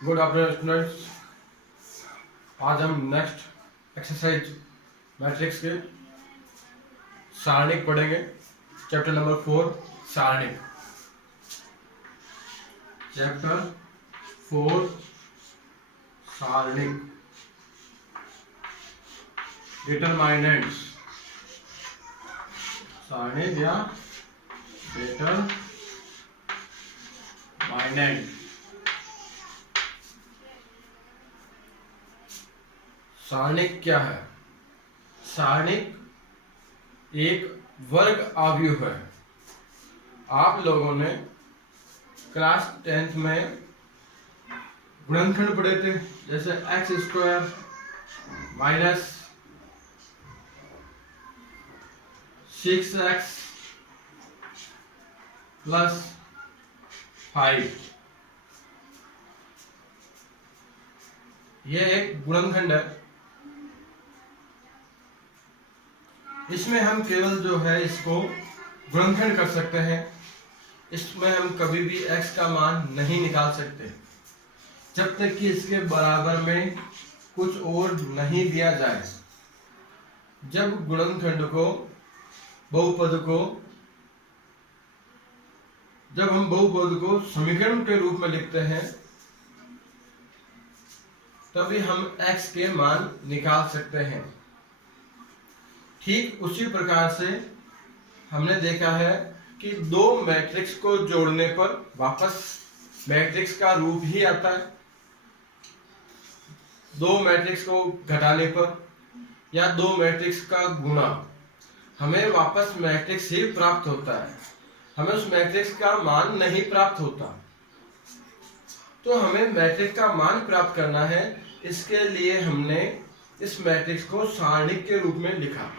Good afternoon students. आज हम next exercise matrix के सारणिक पढ़ेंगे। Chapter number 4 सारणिक। चैप्टर 4 सारणिक। डिटरमाइनेंट्स, सारणिक या डिटरमाइनेंट। सारणिक क्या है? सारणिक एक वर्ग आव्यूह है। आप लोगों ने क्लास 10th में गुणनखंड पढ़े थे, जैसे x square minus 6x plus 5। यह एक गुणनखंड है। इसमें हम केवल जो है इसको गुणनखंड कर सकते हैं। इसमें हम कभी भी x का मान नहीं निकाल सकते जब तक कि इसके बराबर में कुछ और नहीं दिया जाए। जब गुणनखंड को जब हम बहुपद को समीकरण के रूप में लिखते हैं तभी हम x के मान निकाल सकते हैं। ठीक उसी प्रकार से हमने देखा है कि दो मैट्रिक्स को जोड़ने पर वापस मैट्रिक्स का रूप ही आता है। दो मैट्रिक्स को घटाने पर या दो मैट्रिक्स का गुणा हमें वापस मैट्रिक्स ही प्राप्त होता है। हमें उस मैट्रिक्स का मान नहीं प्राप्त होता। तो हमें मैट्रिक्स का मान प्राप्त करना है। इसके लिए हमने इस मैट्रिक्स को सारणिक के रूप में लिखा।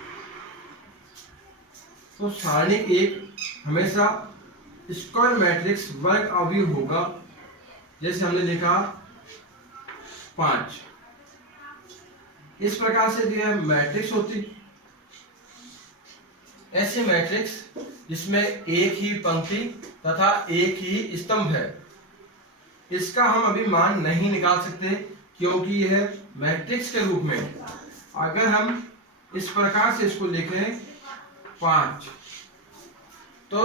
तो सारणिक एक हमेशा स्क्वायर मैट्रिक्स वर्ग आव्यूह होगा। जैसे हमने लिखा 5। इस प्रकार से दिया मैट्रिक्स होती। ऐसे मैट्रिक्स जिसमें एक ही पंक्ति तथा एक ही स्तंभ है, इसका हम अभी मान नहीं निकाल सकते क्योंकि यह मैट्रिक्स के रूप में। अगर हम इस प्रकार से इसको लिखें 5, तो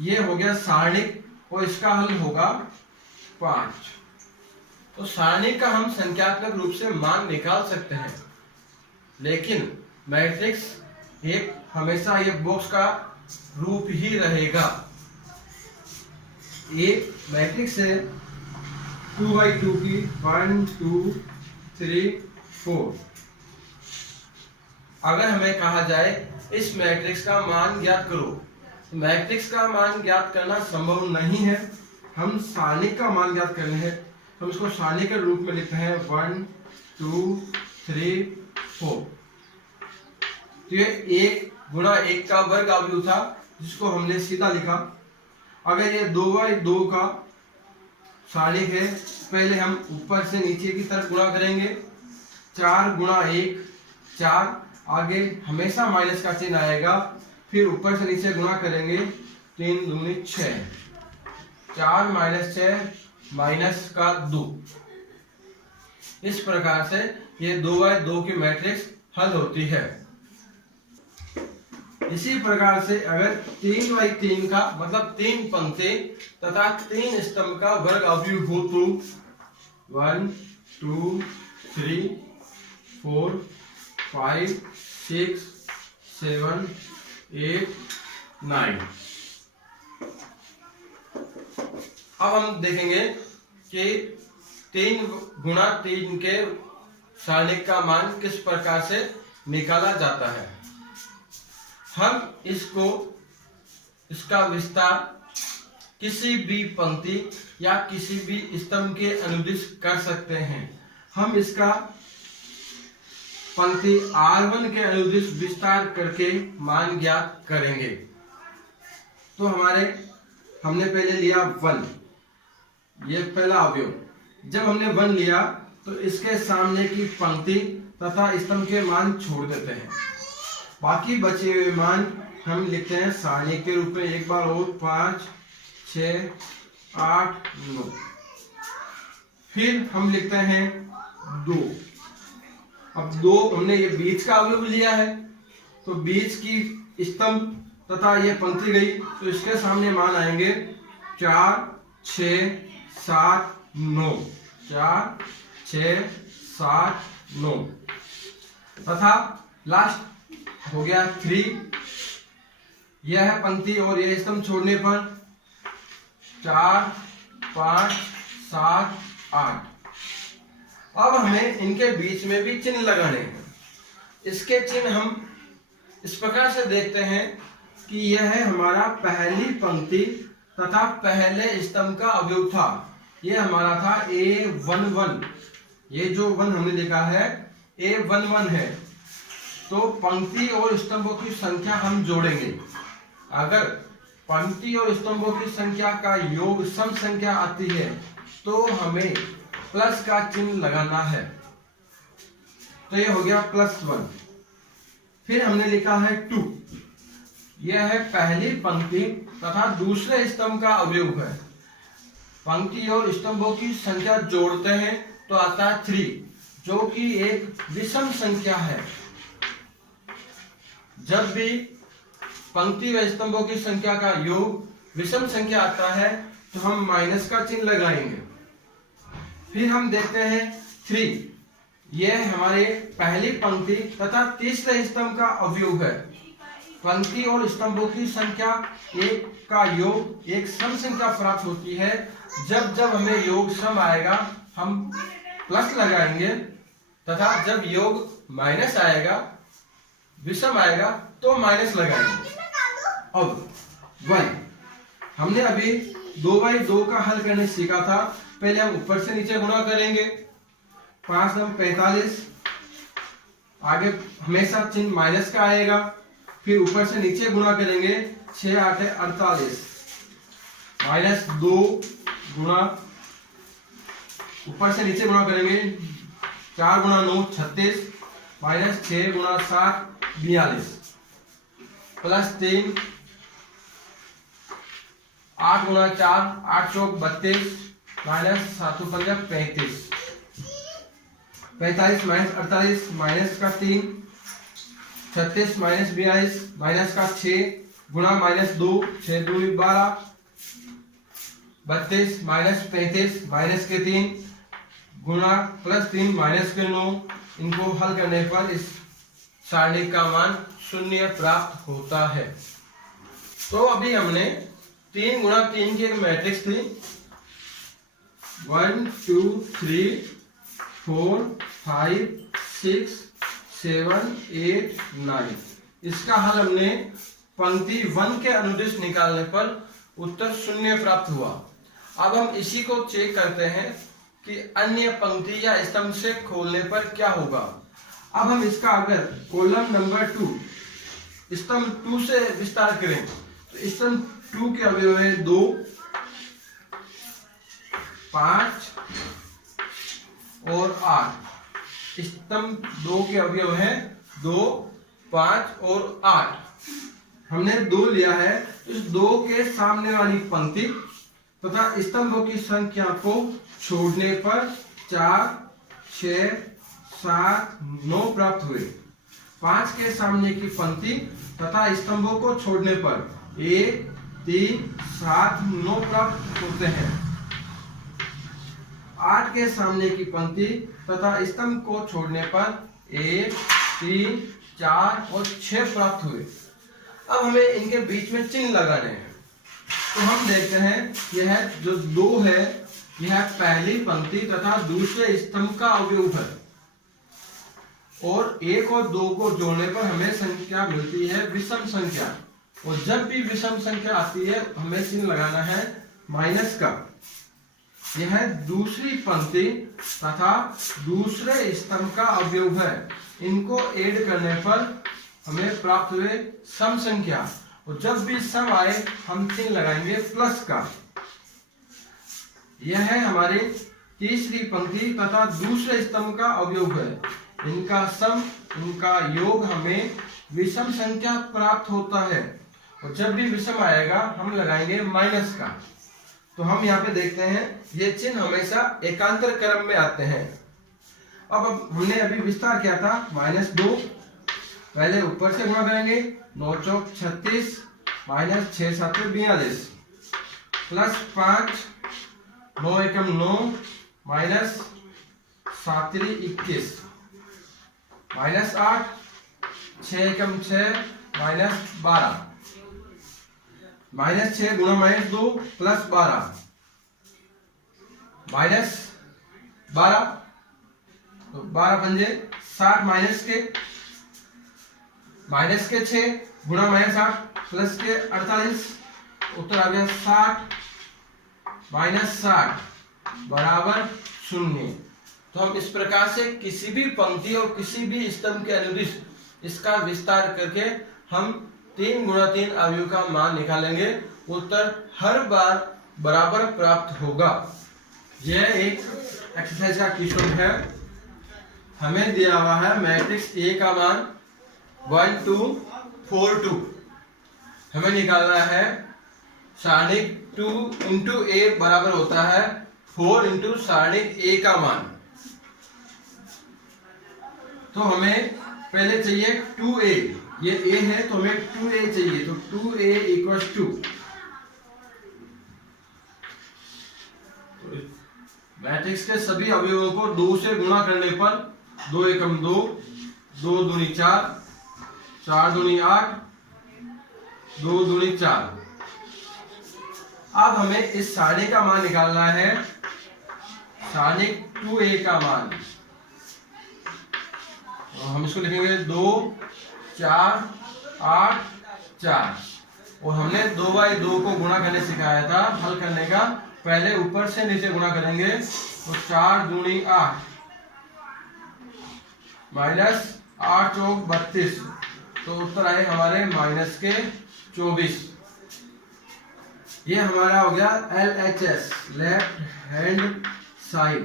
ये हो गया सारणिक और इसका हल होगा 5। तो सारणिक का हम संख्यात्मक रूप से मान निकाल सकते हैं, लेकिन मैट्रिक्स एक हमेशा ये बॉक्स का रूप ही रहेगा। एक मैट्रिक्स है 2x2 की 1 2 3 4। अगर हमें कहा जाए इस मैट्रिक्स का मान ज्ञात करो, तो मैट्रिक्स का मान ज्ञात करना संभव नहीं है। हम सारणिक का मान ज्ञात करने हैं। हम इसको सारणिक के रूप में लिखते हैं 1 2 3 4। तो ये 1 गुणा 1 का वर्ग आव्यूह था, जिसको हमने सीधा लिखा। अगर ये 2x2 का सारणिक है, पहले हम ऊपर से नीचे की तरफ गुणा करेंगे। 4 गुणा 1 4, आगे हमेशा माइनस का चिन्ह आएगा। फिर ऊपर से नीचे गुणा करेंगे, 3 दूनी 6, 4 माइनस 6 माइनस का 2। इस प्रकार से ये 2x2 की मैट्रिक्स हल होती है। इसी प्रकार से अगर 3x3 का मतलब 3 पंक्ति तथा 3 स्तंभ का वर्ग आव्यूह हो तो 1 2 3 4 5 6 7 8 9। अब हम देखेंगे कि 3 गुणा 3 के सारणिक का मान किस प्रकार से निकाला जाता है। हम इसका विस्तार किसी भी पंक्ति या किसी भी स्तंभ के अनुदिश कर सकते हैं। हम इसका पंक्ति R1 के अनुदिश विस्तार करके मान ज्ञात करेंगे। तो हमने पहले लिया 1, ये पहला अवयव। जब हमने 1 लिया तो इसके सामने की पंक्ति तथा स्तंभ के मान छोड़ देते हैं। बाकी बचे हुए मान हम लिखते हैं सारणिक के रूप में। एक बार और 5 6 8 9। फिर हम लिखते हैं 2। अब 2 हमने ये बीच का अवयव लिया है, तो बीच की स्तंभ तथा ये पंक्ति गई, तो इसके सामने मान आएंगे 4, 6, 7, 9। 4, 6, 7, 9 तथा लास्ट हो गया 3। यह है पंक्ति और यह स्तंभ छोड़ने पर 4, 5, 7, 8। अब हमें इनके बीच में भी चिन्ह लगाने हैं। इसके चिन्ह हम इस प्रकार से देखते हैं कि यह है हमारा पहली पंक्ति तथा पहले स्तंभ का अवयव था। यह हमारा था A11। ये जो 1 हमने लिखा है A11 है। तो पंक्ति और स्तंभों की संख्या हम जोड़ेंगे। अगर पंक्ति और स्तंभों की संख्या का योग सम संख्या आती है तो हमें प्लस का चिन्ह लगाना है। तो ये हो गया +1। फिर हमने लिखा है 2। यह है पहली पंक्ति तथा दूसरे स्तंभ का अवयव है। पंक्ति और स्तंभों की संख्या जोड़ते हैं तो आता है 3, जो कि एक विषम संख्या है। जब भी पंक्ति व स्तंभों की संख्या का योग विषम संख्या आता है तो हम माइनस का चिन्ह लगाएंगे। फिर हम देखते हैं 3। यह हमारे पहली पंक्ति तथा तीसरे स्तंभ का अवयव है। पंक्ति और स्तंभों की संख्या एक का योग एक सम संख्या प्राप्त होती है। जब जब हमें योग सम आएगा हम प्लस लगाएंगे तथा जब योग माइनस आएगा, विषम आएगा, तो माइनस लगाएंगे। अब 1 हमने अभी 2/2 का हल करने सीखा था। पहले हम ऊपर से नीचे गुणा करेंगे। 5 9 45। आगे हमेशा चिन्ह माइनस का आएगा। फिर ऊपर से नीचे गुणा करेंगे। 6 8 48 -2 गुणा, ऊपर से नीचे गुणा करेंगे। 4 गुणा 9 36 -6 गुणा 7 42 +3 8 गुणा 4 8 चौक 32 -7 5 35 45 -48 माइनस का 3 36 -42 माइनस का 6 गुणा -2 6 2 12 32 -35 माइनस के 3 गुणा +3 माइनस के 9। इनको हल करने पर इस सारणी का मान 0 प्राप्त होता है। तो अभी हमने 3 गुणा 3 की एक मैट्रिक्स थी 1 2 3 4 5 6 7 8 9। इसका हल हमने पंक्ति 1 के अनुदिश निकालने पर उत्तर 0 प्राप्त हुआ। अब हम इसी को चेक करते हैं कि अन्य पंक्ति या स्तंभ से खोलने पर क्या होगा। अब हम इसका अगर कॉलम नंबर 2 स्तंभ 2 से विस्तार करें तो स्तंभ 2 के अवयव है 2 5 और 8। स्तंभ 2 के अवयव है 2 5 और 8। हमने 2 लिया है। इस 2 के सामने वाली पंक्ति तथा स्तंभों की संख्या को छोड़ने पर 4 6 7 9 प्राप्त हुए। 5 के सामने की पंक्ति तथा स्तंभों को छोड़ने पर 1 3 7 9 प्राप्त होते हैं। 8 के सामने की पंक्ति तथा स्तंभ को छोड़ने पर 1 3 4 और 6 प्राप्त हुए। अब हमें इनके बीच में चिन्ह लगाने हैं। तो हम देखते हैं यह जो 2 है यह पहली पंक्ति तथा दूसरे स्तंभ का अवयव है और 1 और 2 को जोड़ने पर हमें संख्या मिलती है विषम संख्या। और जब भी विषम संख्या आती है हमें चिन्ह लगाना है माइनस का। यह दूसरी पंक्ति तथा दूसरे स्तंभ का अवयव है। इनको ऐड करने पर हमें प्राप्त हुए सम संख्या। और जब भी सम आए हम चिन्ह लगाएंगे प्लस का। यह है हमारी तीसरी पंक्ति तथा दूसरे स्तंभ का अवयव है। इनका सम, इनका योग हमें विषम संख्या प्राप्त होता है। और जब भी विषम आएगा हम लगाएंगे माइनस का। तो हम यहाँ पे देखते हैं ये चिन्ह हमेशा एकांतर क्रम में आते हैं। अब हमने अभी विस्तार किया था -2, पहले ऊपर से गुणा करेंगे, 9 चौक 36 माइनस 6 7 42 प्लस 5 9 एकम 9 माइनस 7 21 माइनस 8 6 एकम 6 माइनस 12 माइनस 6 गुणा -2 प्लस 12 माइनस 12, तो 12 पंजे 60 माइनस के 6 गुणा -8 प्लस के 48, उत्तर आ गया 60 माइनस 60 बराबर 0। तो हम इस प्रकार से किसी भी पंक्ति और किसी भी स्तंभ के अनुदिश इसका विस्तार करके हम 3 गुणा 3 अवयव का मान निकालेंगे, उत्तर हर बार बराबर प्राप्त होगा। यह एक एक्सरसाइज का क्वेश्चन है। हमें दिया हुआ है मैट्रिक्स ए का मान 1 2 4 2, हमें निकालना है सारणिक 2 इंटू ए बराबर होता है 4 इंटू सारणिक ए का मान। तो हमें पहले चाहिए 2a, ये a है तो हमें 2a चाहिए, तो 2a इक्वल्स टू मैट्रिक्स के सभी अवयवों को 2 से गुणा करने पर 2 एकम 2, 2 दूनी 4, 4 दूनी 8, 2 दूनी 4। अब हमें इस सारणी का मान निकालना है, सारणिक 2a का मान। हम इसको लिखेंगे 2 4 8 4, और हमने 2/2 को गुणा करने सिखाया था हल करने का। पहले ऊपर से नीचे गुणा करेंगे, तो 4 दूनी 8 माइनस 8 चौक 32, तो उत्तर आए हमारे माइनस के 24। ये हमारा हो गया LHS, लेफ्ट हैंड साइड।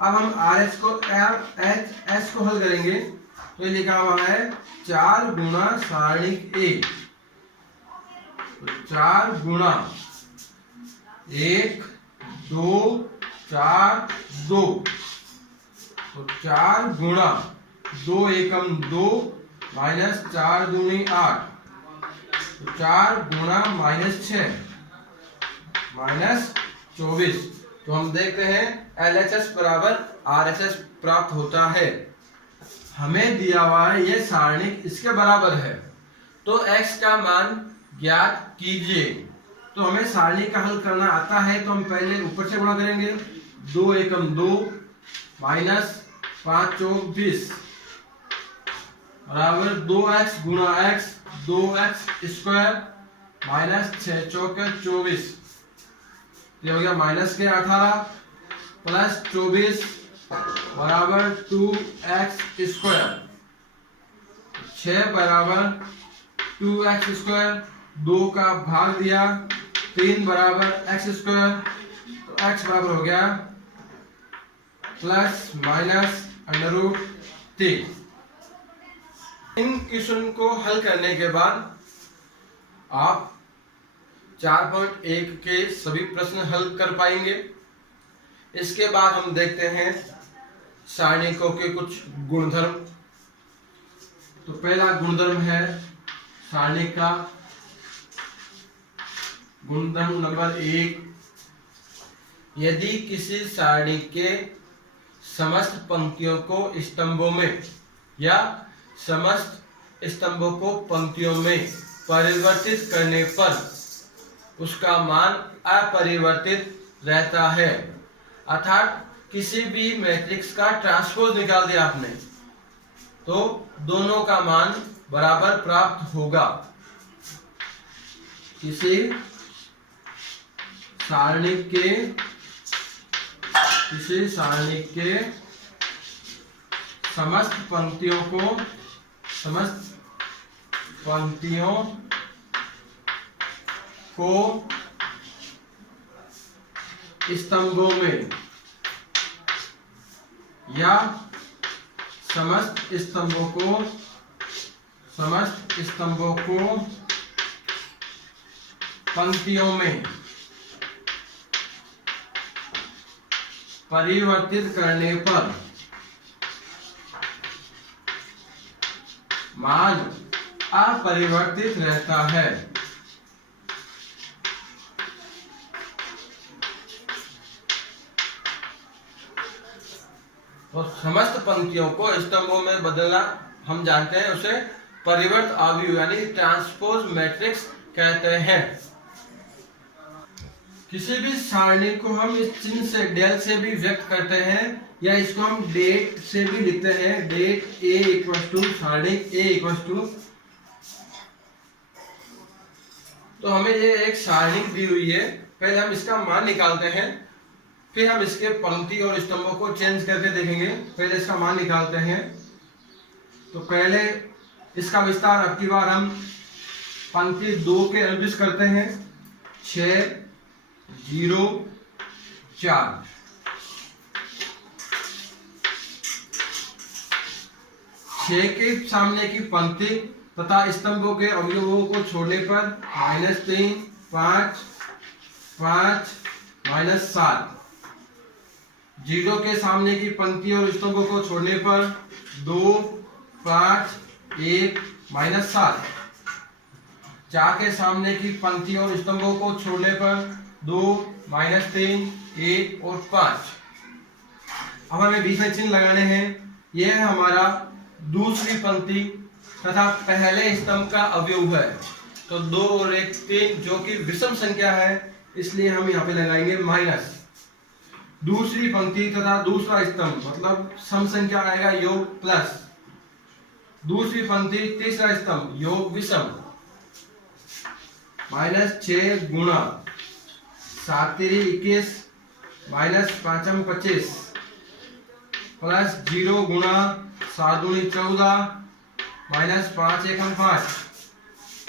अब हम RH को LHS को हल करेंगे, तो ये लिखा हुआ है 4 गुणा सारणिक ए, तो 4 गुणा 1 2 4 2, तो 4 गुणा 2 एकम 2 माइनस 4 दूनी 8, तो 4 गुणा -6 माइनस 24। तो हम देखते हैं LHS बराबर RHS प्राप्त होता है। हमें दिया हुआ है ये सारणिक इसके बराबर है, तो x का मान ज्ञात कीजिए। तो हमें सारणी का हल करना आता है, तो हम पहले ऊपर से गुणा करेंगे, 2 एकम 2 माइनस 5 चौक 20 बराबर 2x गुणा x, 2x स्क्वायर माइनस 6 चौक 24, ये हो गया माइनस के 18 प्लस 24 बराबर 2x स्क्वायर, 6 बराबर 2x स्क्वायर, 2 का भाग दिया, 3 बराबर x स्क्वायर, तो x बराबर हो गया प्लस माइनस √3। इन क्वेश्चन को हल करने के बाद आप 4.1 के सभी प्रश्न हल कर पाएंगे। इसके बाद हम देखते हैं सारणिकों के कुछ गुणधर्म। तो पहला गुणधर्म है सारणिक का गुणधर्म नंबर 1, यदि किसी सारणी के समस्त पंक्तियों को स्तंभों में या समस्त स्तंभों को पंक्तियों में परिवर्तित करने पर उसका मान अपरिवर्तित रहता है। अर्थात किसी भी मैट्रिक्स का ट्रांसपोज निकाल दिया आपने, तो दोनों का मान बराबर प्राप्त होगा। किसी सारणी के समस्त पंक्तियों को स्तंभों में या समस्त स्तंभों को पंक्तियों में परिवर्तित करने पर मान अपरिवर्तित रहता है। तो समस्त पंक्तियों को स्तंभों में बदलना हम जानते हैं, उसे परिवर्त अवयव यानी ट्रांसपोज मैट्रिक्स कहते हैं। किसी भी सारणी को हम इस चिन्ह से डेल से भी व्यक्त करते हैं, या इसको हम डेट से भी लिखते हैं। डेट ए इक्वल टू सारणी ए इक्वल टू, तो हमें ये एक सारणी दी हुई है, पहले हम इसका मान निकालते हैं, फिर हम इसके पंक्ति और स्तंभों को चेंज करके देखेंगे। पहले इसका मान निकालते हैं। तो पहले इसका विस्तार अब की बार हम पंक्ति 2 के अनुदिश करते हैं। 6 0 4, 6 के सामने की पंक्ति तथा स्तंभों के अवयवों को छोड़ने पर -3 5 5 -7, 0 के सामने की पंक्ति और स्तंभों को छोड़ने पर 2 5 1 -7, 4 के सामने की पंक्ति और स्तंभों को छोड़ने पर 2 -3 1 और 5। अब हमें बीच में चिन्ह लगाने हैं। यह है हमारा दूसरी पंक्ति तथा पहले स्तंभ का अवयव है। तो 2 और 1 3, जो कि विषम संख्या है, इसलिए हम यहाँ पे लगाएंगे माइनस। दूसरी पंक्ति तथा दूसरा स्तंभ मतलब सम संख्या आएगा योग प्लस। दूसरी पंक्ति तीसरा स्तंभ योग विषम। -6 गुणा 7 21 -5 25 प्लस 0 गुणा 7 दूनी 14 -5 1 5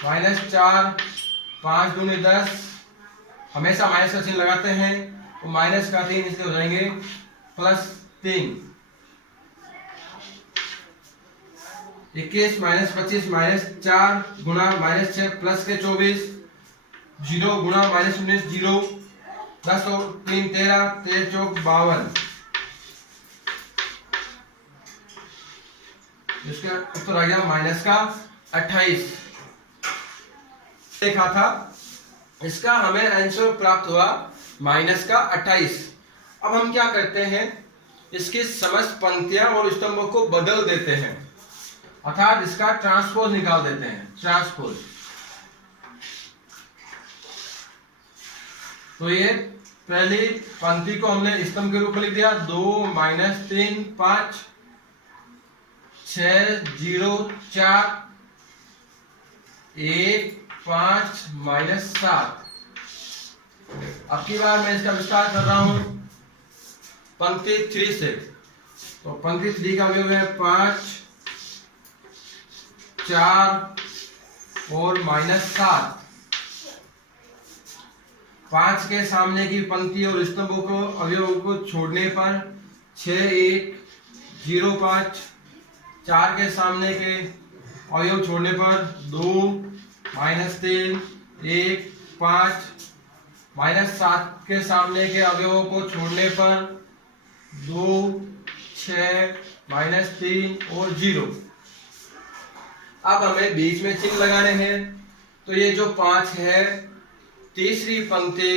-4 5 दूनी 10, हमेशा माइनस का चिन्ह लगाते हैं, तो माइनस का 3 इसलिए हो जाएंगे +3। 21 -25 -4 गुणा -6 प्लस के 24, 0 गुणा -19 0 10 और 3 13 13 चौक 52। इसका उत्तर आ गया -28। देखा था, इसका हमें आंसर प्राप्त हुआ -28। अब हम क्या करते हैं, इसकी समस्त पंक्तियां और स्तंभों को बदल देते हैं, अर्थात इसका ट्रांसपोज निकाल देते हैं। ट्रांसपोज, तो ये पहली पंक्ति को हमने स्तंभ के रूप में लिख दिया। 2 -3 5 6 0 4 1 5 -7। अब की बार मैं इसका विस्तार कर रहा हूं पंक्ति 3 से। तो पंक्ति 3 का अवयव है 5 4 और -7। 5 के सामने की पंक्ति और स्तंभों को अवयवों को छोड़ने पर 6 1 0 5, 4 के सामने के अवयव छोड़ने पर 2 -3 1 5, -7 के सामने के अवयवों को छोड़ने पर 2 6 -3 और 0। अब हमें बीच में चिन्ह लगाने हैं। तो ये जो 5 है, तीसरी पंक्ति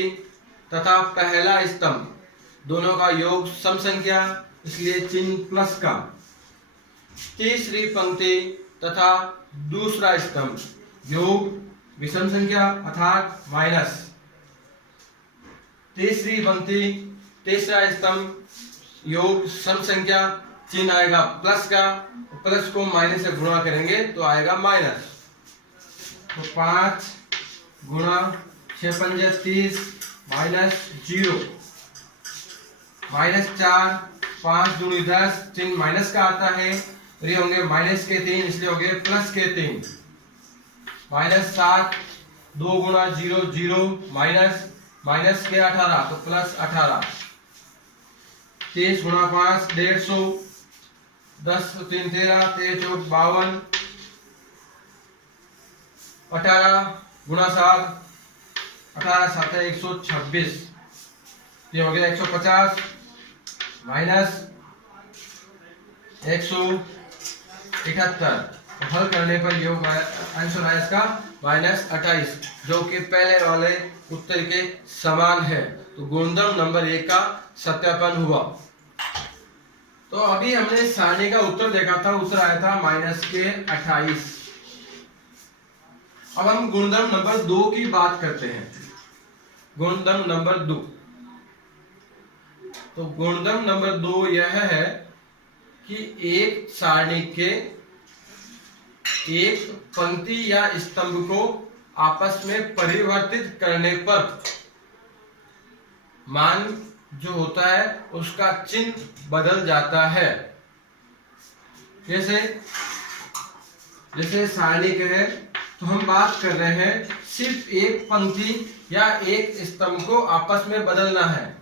तथा पहला स्तंभ दोनों का योग सम संख्या, इसलिए चिन्ह प्लस का। तीसरी पंक्ति तथा दूसरा स्तंभ योग विषम संख्या अर्थात माइनस। तीसरी पंक्ति तीसरा स्तंभ योग सम संख्या, चिन्ह आएगा प्लस का, प्लस को माइनस से गुणा करेंगे तो आएगा माइनस। तो 5 गुणा 6 पंजे 30 -0 -4 5 दूनी 10, चिन्ह माइनस का आता है, तो ये होंगे माइनस के 3, इसलिए हो गए प्लस के 3। -7 2 गुणा 0 0 माइनस के 18, तो प्लस 18। 30 गुणा 5 150, 10 3 13 13 चौक 52, 18 गुणा 7 18 7 126, ये हो गया 150। -178। हल करने पर ये आंसर आया इसका -28, जो कि पहले वाले उत्तर के समान है। तो गुणनफल नंबर 1 का सत्यापन हुआ। तो अभी हमने सारणी का उत्तर देखा था, उत्तर आया था -28। अब हम गुणनफल नंबर 2 की बात करते हैं। गुणनफल नंबर 2, तो गुणनफल नंबर 2 यह है कि एक सारणी के एक पंक्ति या स्तंभ को आपस में परिवर्तित करने पर मान जो होता है उसका चिन्ह बदल जाता है। जैसे सारणी के है, तो हम बात कर रहे हैं सिर्फ एक पंक्ति या एक स्तंभ को आपस में बदलना है।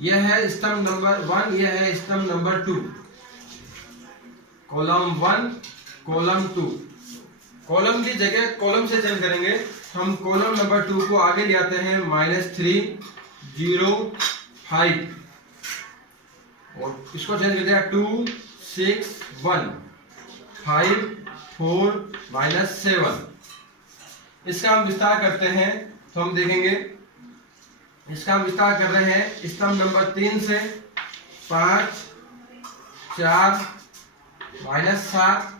यह है स्तंभ नंबर 1, यह है स्तंभ नंबर 2, कॉलम 1 कॉलम 2। कॉलम की जगह कॉलम से चेंज करेंगे, हम कॉलम नंबर 2 को आगे ले आते हैं -3 0 5, और इसको चेंज कर दिया 2 6 1 5 4 -7। इसका हम विस्तार करते हैं तो हम देखेंगे, इसका हम विस्तार कर रहे हैं स्तंभ नंबर 3 से 5 4 -7,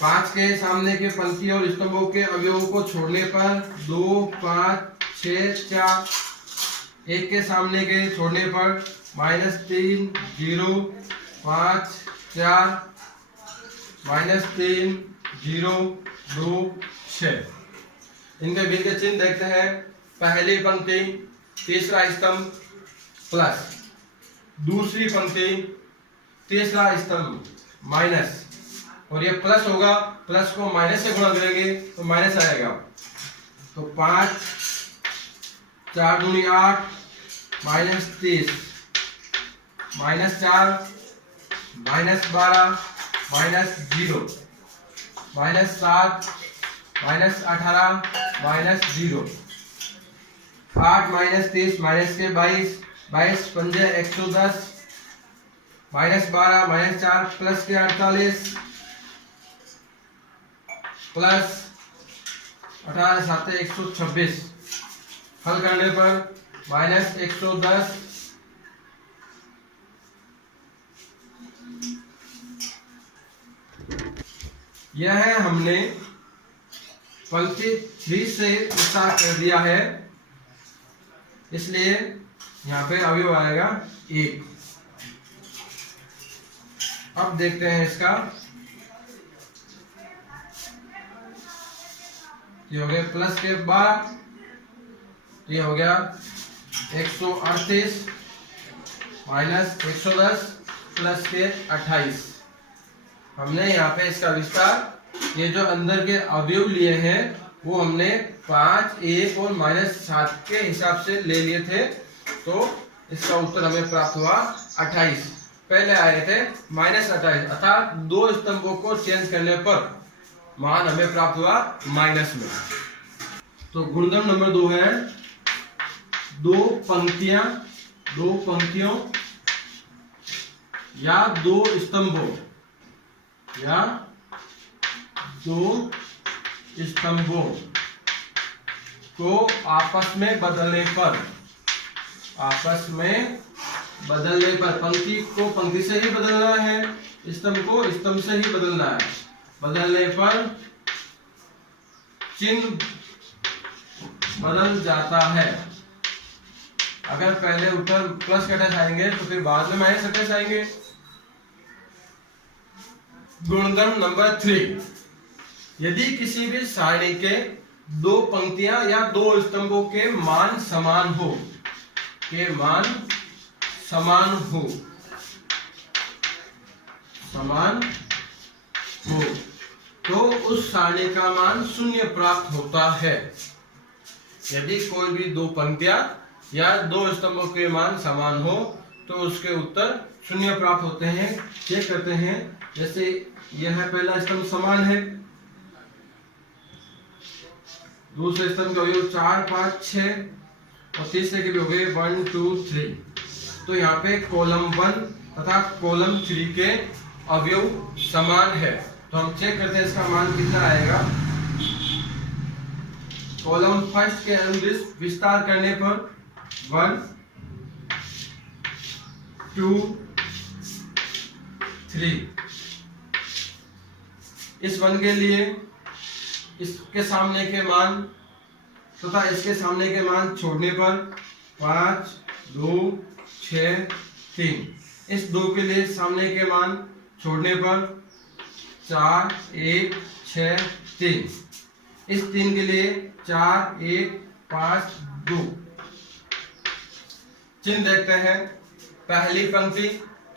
5 के सामने के पंक्ति और स्तंभों के अवयवों को छोड़ने पर 2 5 6 4, 1 के सामने के छोड़ने पर -3 0 5 4 -3 0 2 6। इनके बीच के चिन्ह देखते हैं। पहली पंक्ति तीसरा स्तंभ प्लस, दूसरी पंक्ति तीसरा स्तंभ माइनस, और ये प्लस होगा, प्लस को माइनस से गुणा करेंगे तो माइनस आएगा। तो 5 4 दूनी 8 -30 -4 -12 -0 -7 -18 -0 8 -30 -22 22 पंजे 110 -12 -4 प्लस के 48 प्लस 18 7 126। हल करने पर -110 यह है, हमने पंक्ति 3 से विस्तार कर दिया है, इसलिए यहाँ पे अवयव आएगा 1। अब देखते हैं इसका, ये हो गया प्लस के 12, ये हो गया 138 -110 प्लस के 28। हमने यहाँ पे इसका विस्तार, ये जो अंदर के अवयव लिए हैं वो हमने 5 1 और -7 के हिसाब से ले लिए थे, तो इसका उत्तर हमें प्राप्त हुआ 28। पहले आए थे -28, अर्थात 2 स्तंभों को चेंज करने पर मान हमें प्राप्त हुआ माइनस में। तो गुणनफल नंबर 2 है 2 पंक्तियों या 2 स्तंभों को आपस में बदलने पर पंक्ति को पंक्ति से ही बदलना है, स्तंभ को स्तंभ से ही बदलना है। बदलने पर चिन्ह बदल जाता है। अगर पहले उत्तर प्लस के अटैच आएंगे तो फिर बाद में माइनस अटैच आएंगे। गुणनफल नंबर 3, यदि किसी भी सारणी के 2 पंक्तियां या 2 स्तंभों के मान समान हो तो उस सारणी का मान 0 प्राप्त होता है। यदि कोई भी 2 पंक्तियां या 2 स्तंभों के मान समान हो तो उसके उत्तर 0 प्राप्त होते हैं। चेक करते हैं, जैसे यह पहला स्तंभ समान है, दूसरे स्तंभ के अवयव 4 5 6 और तीसरे के भी हो गए 1 2 3। तो यहाँ पे कॉलम 1 तथा कॉलम 3 के अवयव समान है। तो हम चेक करते हैं इसका मान कितना आएगा। कॉलम फर्स्ट के अनुदिश विस्तार करने पर 1 2 3। इस 1 के लिए इसके सामने के मान तथा इसके सामने के मान छोड़ने पर 5 2 6 3। इस 2 के लिए सामने के मान छोड़ने पर 4 1 6 3। इस 3 के लिए 4 1 5 2। चिन्ह देखते हैं। पहली पंक्ति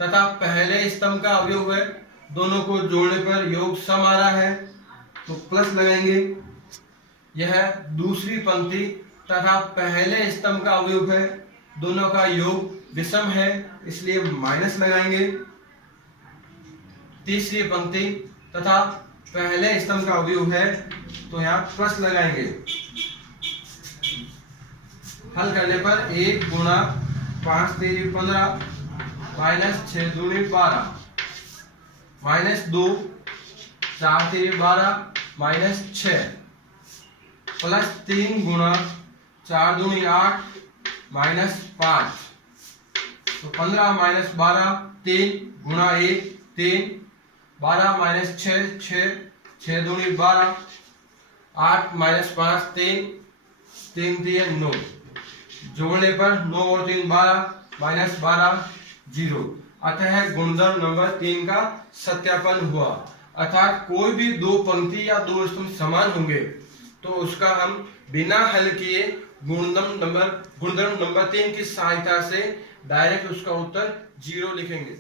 तथा पहले स्तंभ का अवयव है, दोनों को जोड़ने पर योग सम आ रहा है तो प्लस लगाएंगे। यह दूसरी पंक्ति तथा पहले स्तंभ का अवयव है, दोनों का योग विषम है इसलिए माइनस लगाएंगे। तीसरी पंक्ति तथा पहले स्तंभ का अवयव है तो यहाँ प्लस लगाएंगे। हल करने पर 1 गुणा 5 3 15 माइनस 6 दूनी 12 माइनस 2 4 3 12 माइनस 6 प्लस 3 गुणा 4 दूनी 8 माइनस 5। तो 15 माइनस 12 3 गुणा 1 3 12 माइनस 6 6 6 दूनी 12 8 माइनस 5 3 3 3 9। जोड़ने पर 9 और 3 12 माइनस 12 0। अतः गुणधर्म नंबर 3 का सत्यापन हुआ। अर्थात कोई भी दो पंक्ति या दो स्तंभ समान होंगे तो उसका हम बिना हल किए गुणधर्म नंबर 3 की सहायता से डायरेक्ट उसका उत्तर 0 लिखेंगे।